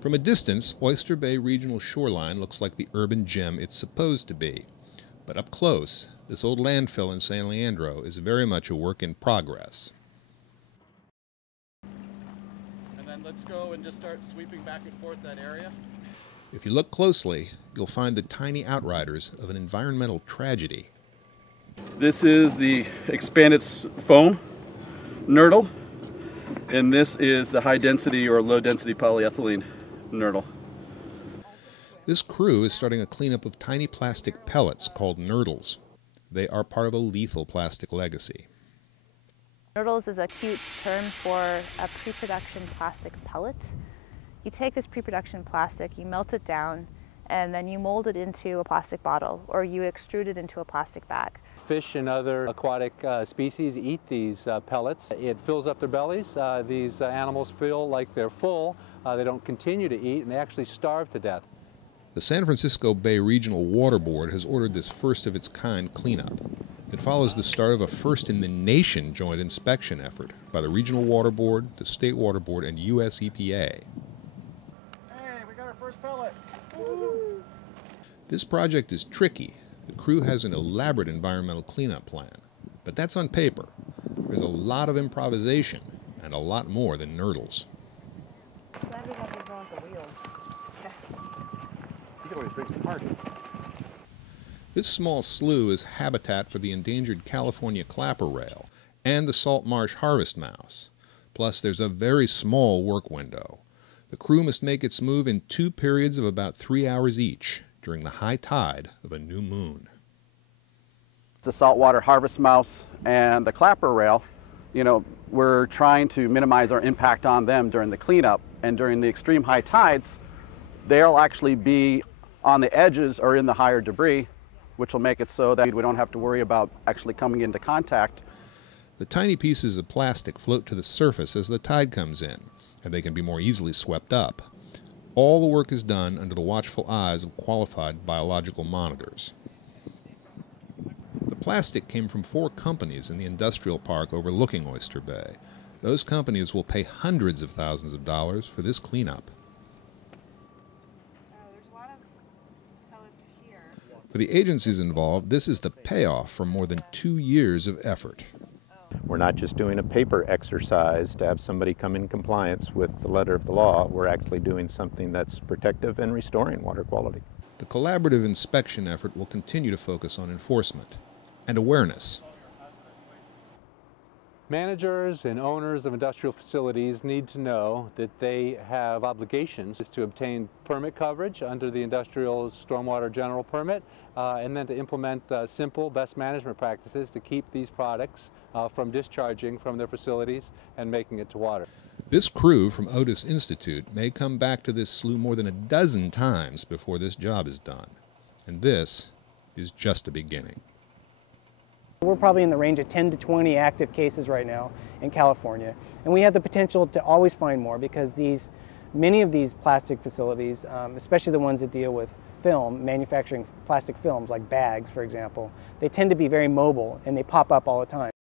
From a distance, Oyster Bay Regional Shoreline looks like the urban gem it's supposed to be. But up close, this old landfill in San Leandro is very much a work in progress. And then let's go and just start sweeping back and forth that area. If you look closely, you'll find the tiny outriders of an environmental tragedy. This is the expanded foam Nurdle, and this is the high density or low density polyethylene Nurdle. This crew is starting a cleanup of tiny plastic pellets called Nurdles. They are part of a lethal plastic legacy. Nurdles is a cute term for a pre-production plastic pellet. You take this pre-production plastic, you melt it down, and then you mold it into a plastic bottle, or you extrude it into a plastic bag. Fish and other aquatic species eat these pellets. It fills up their bellies. These animals feel like they're full. They don't continue to eat, and they actually starve to death. The San Francisco Bay Regional Water Board has ordered this first-of-its-kind cleanup. It follows the start of a first-in-the-nation joint inspection effort by the Regional Water Board, the State Water Board, and U.S. EPA. First pellets. This project is tricky. The crew has an elaborate environmental cleanup plan, but that's on paper. There's a lot of improvisation and a lot more than Nurdles. This small slough is habitat for the endangered California clapper rail and the salt marsh harvest mouse. Plus, there's a very small work window. The crew must make its move in 2 periods of about 3 hours each during the high tide of a new moon. The saltwater harvest mouse and the clapper rail, we're trying to minimize our impact on them during the cleanup, and during the extreme high tides, they'll actually be on the edges or in the higher debris, which will make it so that we don't have to worry about actually coming into contact. The tiny pieces of plastic float to the surface as the tide comes in, and they can be more easily swept up. All the work is done under the watchful eyes of qualified biological monitors. The plastic came from 4 companies in the industrial park overlooking Oyster Bay. Those companies will pay hundreds of thousands of dollars for this cleanup. There's a lot of pellets here. For the agencies involved, this is the payoff for more than 2 years of effort. We're not just doing a paper exercise to have somebody come in compliance with the letter of the law. We're actually doing something that's protective and restoring water quality. The collaborative inspection effort will continue to focus on enforcement and awareness. Managers and owners of industrial facilities need to know that they have obligations to obtain permit coverage under the Industrial Stormwater General Permit, and then to implement simple best management practices to keep these products from discharging from their facilities and making it to water. This crew from Otis Institute may come back to this slough more than a dozen times before this job is done. And this is just a beginning. We're probably in the range of 10 to 20 active cases right now in California, and we have the potential to always find more because many of these plastic facilities, especially the ones that deal with film, manufacturing plastic films like bags, for example, they tend to be very mobile and they pop up all the time.